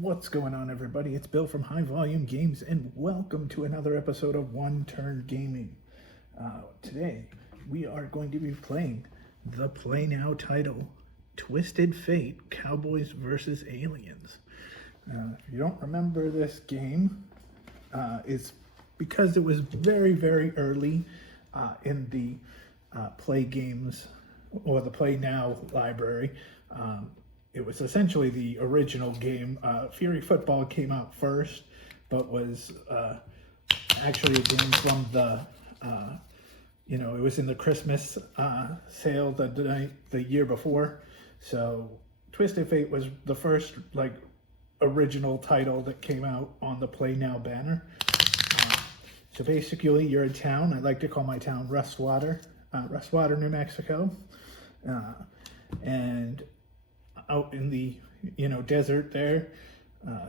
What's going on, everybody? It's Bill from High Volume Games, and welcome to another episode of One Turn Gaming. Today, we are going to be playing the Plaay Now title, Twisted Fate: Cowboys versus Aliens. If you don't remember this game, it's because it was very, very early in the Play Games or the Plaay Now library. It was essentially the original game. Fury Football came out first, but was actually a game from the, it was in the Christmas sale the year before. So Twisted Fate was the first original title that came out on the Play Now banner. So basically, you're in town. I like to call my town Rustwater, New Mexico, and out in the desert there,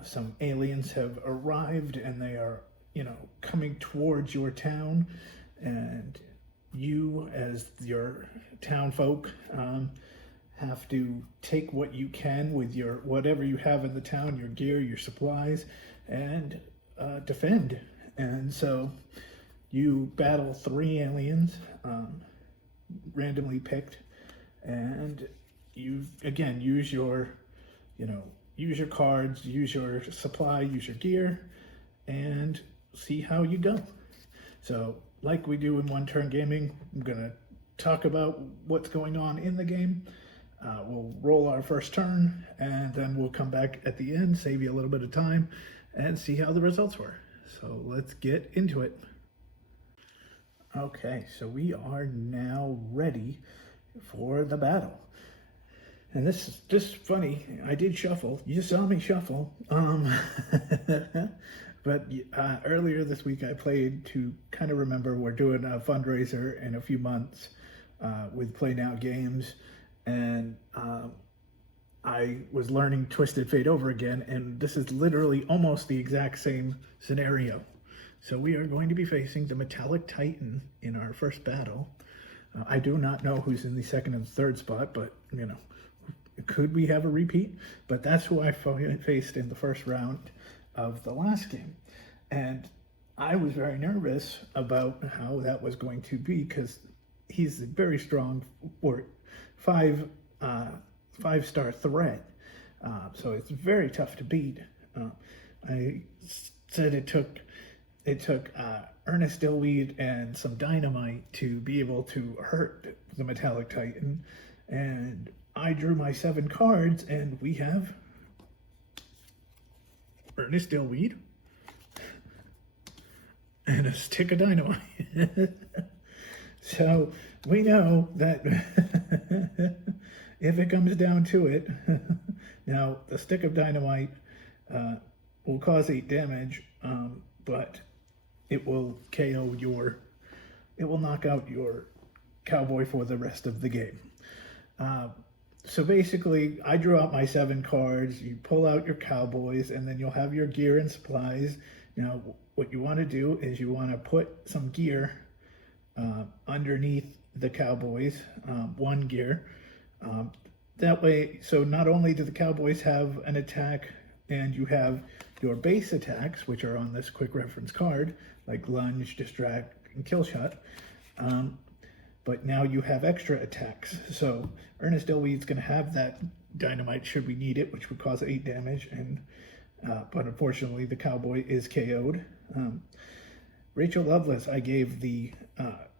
some aliens have arrived and they are coming towards your town, and you as your town folk have to take what you can with your whatever you have in the town, your gear, your supplies, and defend. And so you battle 3 aliens randomly picked, and you again use your cards, use your supply, use your gear, and see how you go. So like we do in One Turn Gaming, I'm gonna talk about what's going on in the game. We'll roll our first turn, and then we'll come back at the end, save you a little bit of time, and see how the results were. So let's get into it. Okay, so we are now ready for the battle. And this is just funny. I did shuffle. You saw me shuffle. But earlier this week I played to kind of remember we're doing a fundraiser in a few months with Plaay Now Games. And I was learning Twisted Fate over again. And this is literally almost the exact same scenario. So we are going to be facing the Metallic Titan in our first battle. I do not know who's in the second and third spot, but could we have a repeat? But that's who I faced in the first round of the last game. And I was very nervous about how that was going to be, because he's a very strong five-star threat. So it's very tough to beat. I said it took Ernest Dillweed and some dynamite to be able to hurt the Metallic Titan. And I drew my 7 cards, and we have Ernest Dillweed and a stick of dynamite. So we know that if it comes down to it, now the stick of dynamite will cause 8 damage, but it will it will knock out your cowboy for the rest of the game. So basically, I drew out my 7 cards, you pull out your cowboys, and then you'll have your gear and supplies. Now, what you want to do is you want to put some gear underneath the cowboys, 1 gear. That way, so not only do the cowboys have an attack, and you have your base attacks, which are on this quick reference card, like lunge, distract, and kill shot, but now you have extra attacks. So Ernest Dillweed's going to have that dynamite should we need it, which would cause 8 damage, and but unfortunately the cowboy is KO'd. Rachel Lovelace I gave the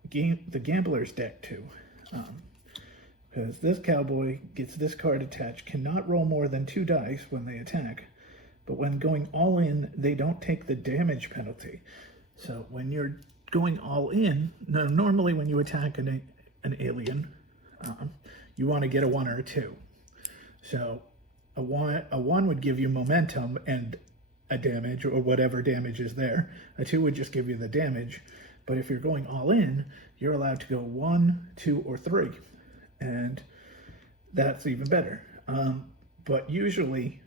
gambler's deck to, because this cowboy gets this card attached, cannot roll more than 2 dice when they attack, but when going all in, they don't take the damage penalty. So when you're going all in, now normally when you attack an alien, you want to get a 1 or a 2. So a one would give you momentum and a damage, or whatever damage is there. A 2 would just give you the damage. But if you're going all in, you're allowed to go 1, 2, or 3, and that's even better. But usually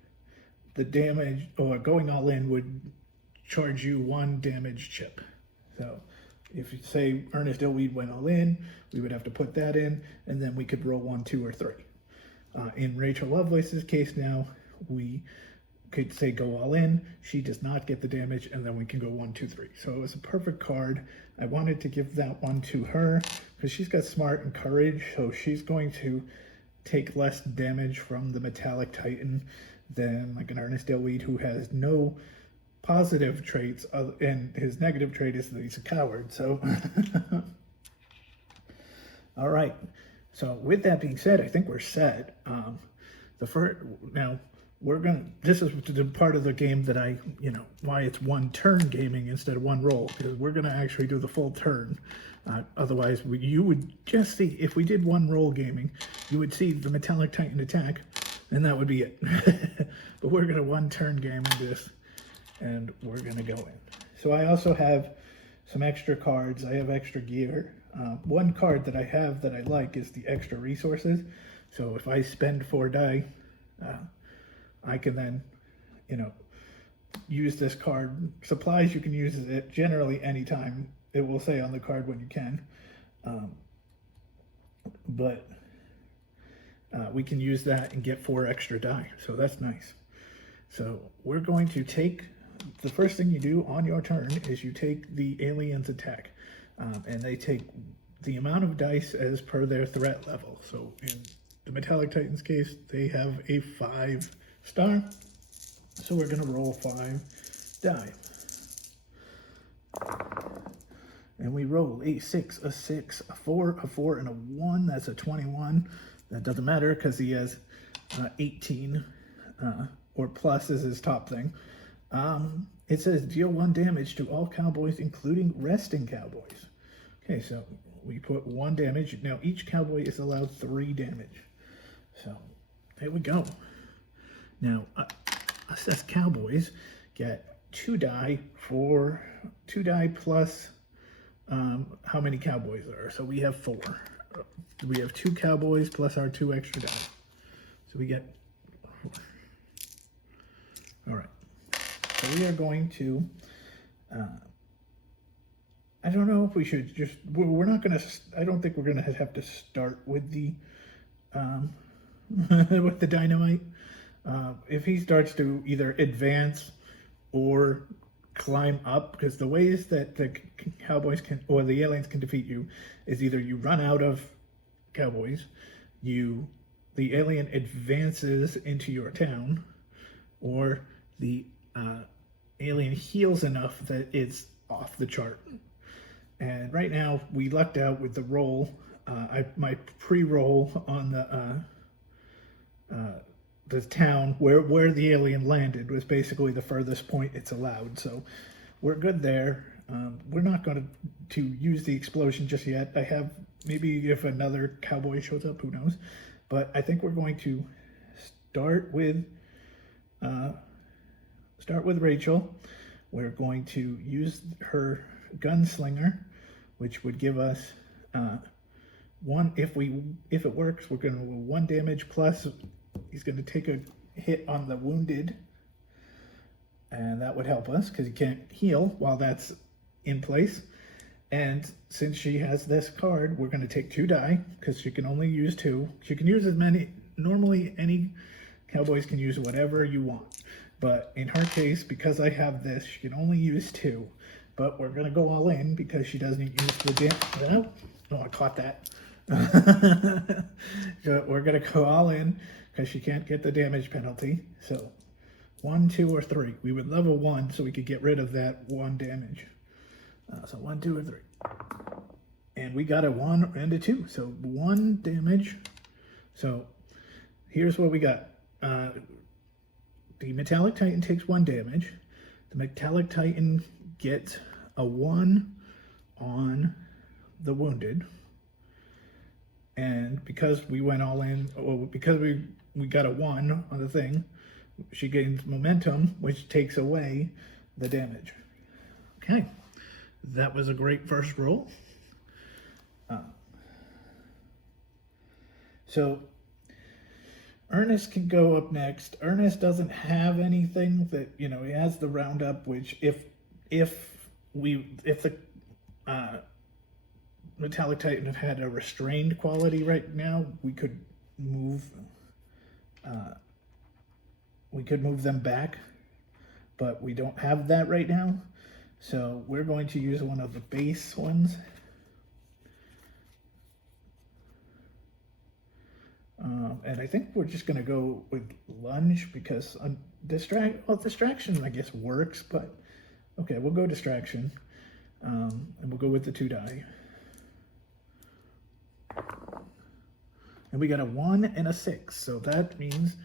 the damage, or going all in, would charge you 1 damage chip. So if you say Ernest Dillweed went all in, we would have to put that in, and then we could roll 1, 2, or 3. In Rachel Lovelace's case now, we could say go all in. She does not get the damage, and then we can go 1, 2, 3. So it was a perfect card. I wanted to give that one to her because she's got smart and courage, so she's going to take less damage from the Metallic Titan than like an Ernest Delweed, who has no positive traits, and his negative trait is that he's a coward. So all right, so with that being said, I think we're set. Now this is the part of the game that why it's one turn gaming instead of one roll, because we're gonna actually do the full turn. Otherwise, you would just see, if we did one roll gaming, you would see the Metallic Titan attack, and that would be it. But we're gonna one turn game this, and we're gonna go in. So I also have some extra cards. I have extra gear. One card that I have that I like is the extra resources. So if I spend 4 die, I can then, use this card. Supplies, you can use it generally anytime. It will say on the card when you can. But we can use that and get 4 extra die. So that's nice. So we're going to take, the first thing you do on your turn is you take the alien's attack. And they take the amount of dice as per their threat level. So in the Metallic Titan's case, they have a 5-star. So we're going to roll 5 die. And we roll a 6, a 6, a 4, a 4, and a 1. That's a 21. That doesn't matter because he has 18 or plus is his top thing. It says deal 1 damage to all cowboys, including resting cowboys. Okay, so we put 1 damage. Now each cowboy is allowed 3 damage. So there we go. Now us as cowboys get 2 die for 2 die plus how many cowboys there are. So we have 4. We have 2 cowboys plus our 2 extra die. So we get 4. All right. So we are going to, I don't know if we should just, we're not going to, I don't think we're going to have to start with the, with the dynamite. If he starts to either advance or climb up, because the ways that the cowboys can, or the aliens can defeat you, is either you run out of cowboys, the alien advances into your town, or the alien heals enough that it's off the chart. And right now we lucked out with the roll. My pre-roll on the town where the alien landed was basically the furthest point it's allowed, so we're good there. We're not going to use the explosion just yet. I have, maybe if another cowboy shows up, who knows, but I think we're going to start with Rachel. We're going to use her gunslinger, which would give us 1. If it works, we're going to roll 1 damage plus. He's going to take a hit on the wounded, and that would help us because he can't heal while that's in place. And since she has this card, we're going to take 2 die because she can only use 2. She can use as many. Normally, any cowboys can use whatever you want. But in her case, because I have this, she can only use 2. But we're going to go all in because she doesn't use the damage. Oh, I caught that. So we're going to go all in because she can't get the damage penalty. So 1, 2, or 3. We would level 1 so we could get rid of that 1 damage. So 1, 2, or 3. And we got a 1 and a 2. So 1 damage. So here's what we got. The Metallic Titan takes 1 damage. The Metallic Titan gets a 1 on the wounded. And because we went all in, or because we got a 1 on the thing, she gains momentum, which takes away the damage. Okay, that was a great first roll. So Ernest can go up next. Ernest doesn't have anything that, he has the roundup, which if the Metallic Titan had a restrained quality right now, we could move we could move them back, but we don't have that right now. So we're going to use one of the base ones. And I think we're just going to go with lunge because distraction, I guess, works, but okay, we'll go distraction. And we'll go with the 2 die. And we got a 1 and a 6, so that means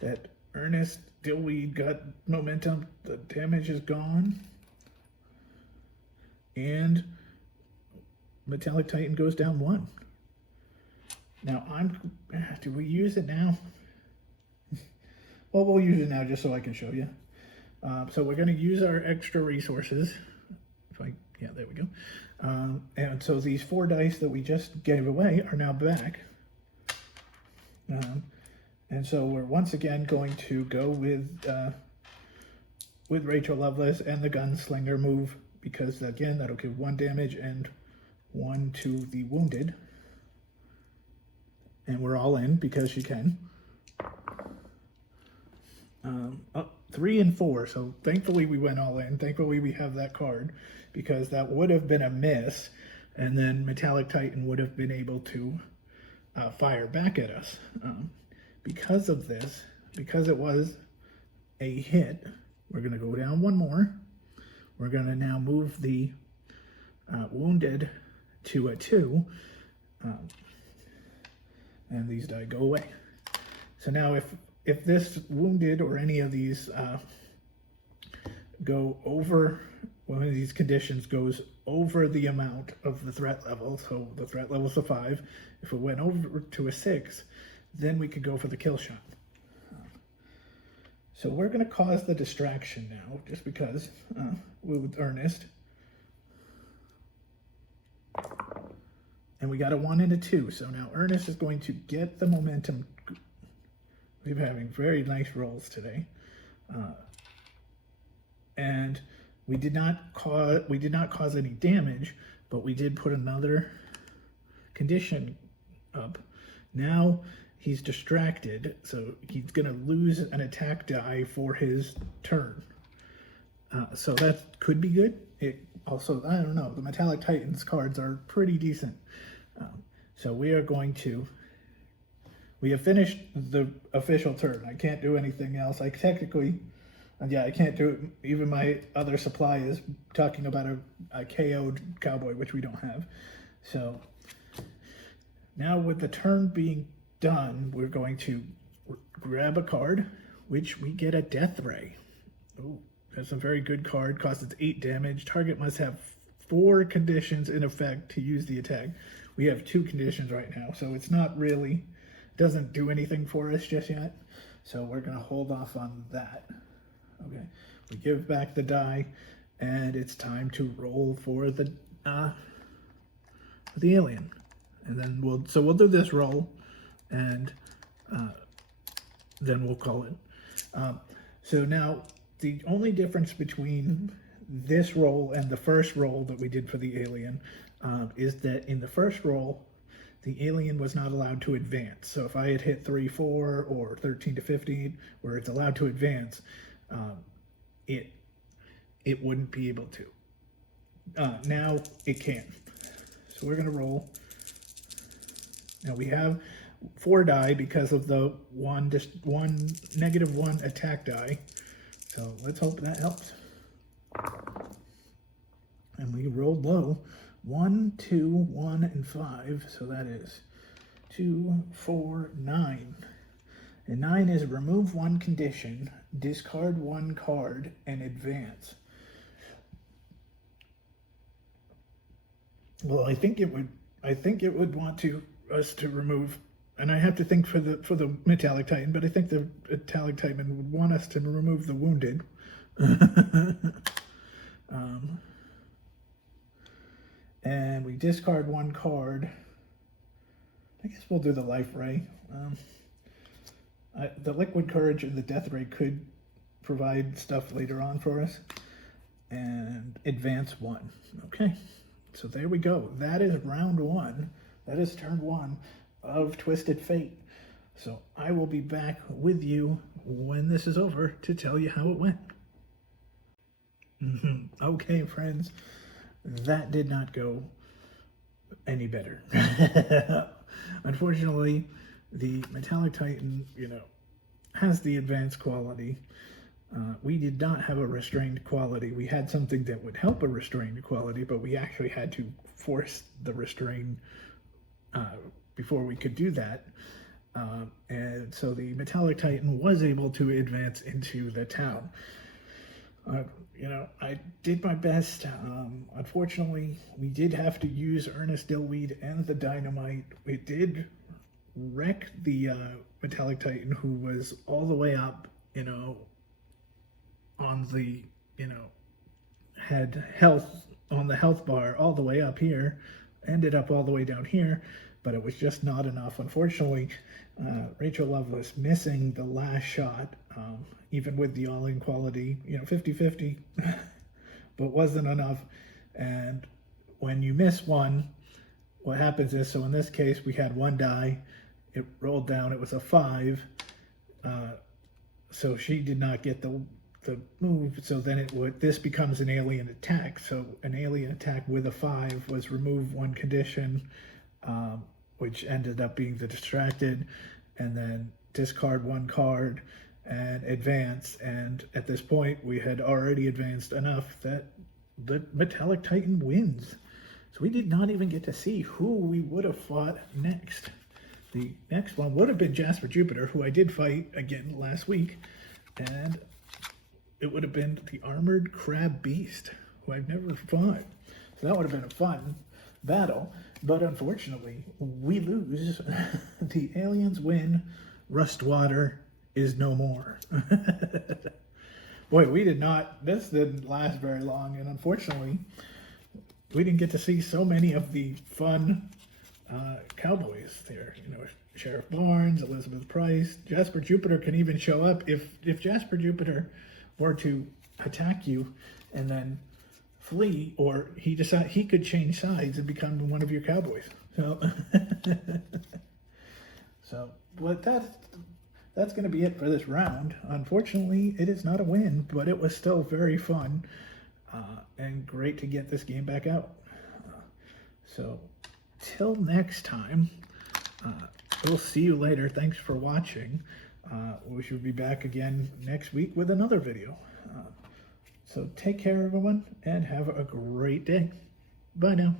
that Ernest Dillweed got momentum, the damage is gone, and Metallic Titan goes down 1. Now, do we use it now? Well, we'll use it now just so I can show you. So we're going to use our extra resources. Yeah, there we go. And so these 4 dice that we just gave away are now back. And so we're once again going to go with Rachel Lovelace and the Gunslinger move, because again, that'll give 1 damage and 1 to the wounded. And we're all in because she can. 3 and 4, so thankfully we went all in. Thankfully we have that card, because that would have been a miss, and then Metallic Titan would have been able to fire back at us. Because of this, because it was a hit, we're going to go down 1 more. We're going to now move the wounded to a 2, and these die go away. So now if this wounded or any of these go over, one of these conditions goes over the amount of the threat level, so the threat level is a 5, if it went over to a 6, then we could go for the kill shot. So we're going to cause the distraction now, just because, with Ernest. And we got a 1 and a 2, so now Ernest is going to get the momentum. We're having very nice rolls today. And we did not cause any damage, but we did put another condition up. Now he's distracted, so he's going to lose an attack die for his turn. So that could be good. It also, I don't know, the Metallic Titans cards are pretty decent. So we are going to, we have finished the official turn. I can't do anything else. I technically, I can't do it. Even my other supply is talking about a KO'd Cowboy, which we don't have. So now with the turn being done, we're going to grab a card, which we get a Death Ray. Oh, that's a very good card. Costs 8 damage. Target must have 4 conditions in effect to use the attack. We have 2 conditions right now, so it's not really, doesn't do anything for us just yet. So we're going to hold off on that. Okay, we give back the die, and it's time to roll for the alien. And then we'll do this roll, and then we'll call it. So now the only difference between this roll and the first roll that we did for the alien is that in the first roll, the alien was not allowed to advance. So if I had hit 3-4 or 13 to 15, where it's allowed to advance, it wouldn't be able to. Now it can. So we're gonna roll. Now we have 4 die because of the -1 attack die. So let's hope that helps. And we rolled low. 1, 2, 1, and 5. So that is 2, 4, 9. And 9 is remove 1 condition, discard 1 card, and advance. Well, I think it would want us to remove, and I have to think for the Metallic Titan, but I think the Metallic Titan would want us to remove the wounded. And we discard 1 card. I guess we'll do the Life Ray. The Liquid Courage and the Death Ray could provide stuff later on for us. And advance 1. Okay, so there we go. That is round 1. That is turn 1 of Twisted Fate. So I will be back with you when this is over to tell you how it went. Okay, friends, that did not go any better. Unfortunately, the Metallic Titan, has the advanced quality. We did not have a restrained quality. We had something that would help a restrained quality, but we actually had to force the restrain before we could do that. And so the Metallic Titan was able to advance into the town. I did my best. Unfortunately, we did have to use Ernest Dillweed and the dynamite. It did wreck the Metallic Titan, who was all the way up, on the, had health on the health bar all the way up here, ended up all the way down here, but it was just not enough. Unfortunately, Rachel Lovelace missing the last shot, even with the all-in quality, 50-50, but wasn't enough. And when you miss one, what happens is, so in this case, we had one die, it rolled down, it was a 5, so she did not get the move, so then this becomes an alien attack. So an alien attack with a 5 was remove one condition, which ended up being the distracted, and then discard one card and advance. And at this point, we had already advanced enough that the Metallic Titan wins. So we did not even get to see who we would have fought next. The next one would have been Jasper Jupiter, who I did fight again last week, and it would have been the Armored Crab Beast, who I've never fought. So that would have been a fun battle, but unfortunately, we lose. The aliens win. Rustwater is no more. Boy, this didn't last very long, and unfortunately, we didn't get to see so many of the fun Cowboys there. Sheriff Barnes, Elizabeth Price, Jasper Jupiter can even show up. If Jasper Jupiter were to attack you and then flee, or he could change sides and become one of your Cowboys. So, but that's going to be it for this round. Unfortunately, it is not a win, but it was still very fun and great to get this game back out. So, till next time, we'll see you later. Thanks for watching. We should be back again next week with another video. So take care, everyone, and have a great day. Bye now.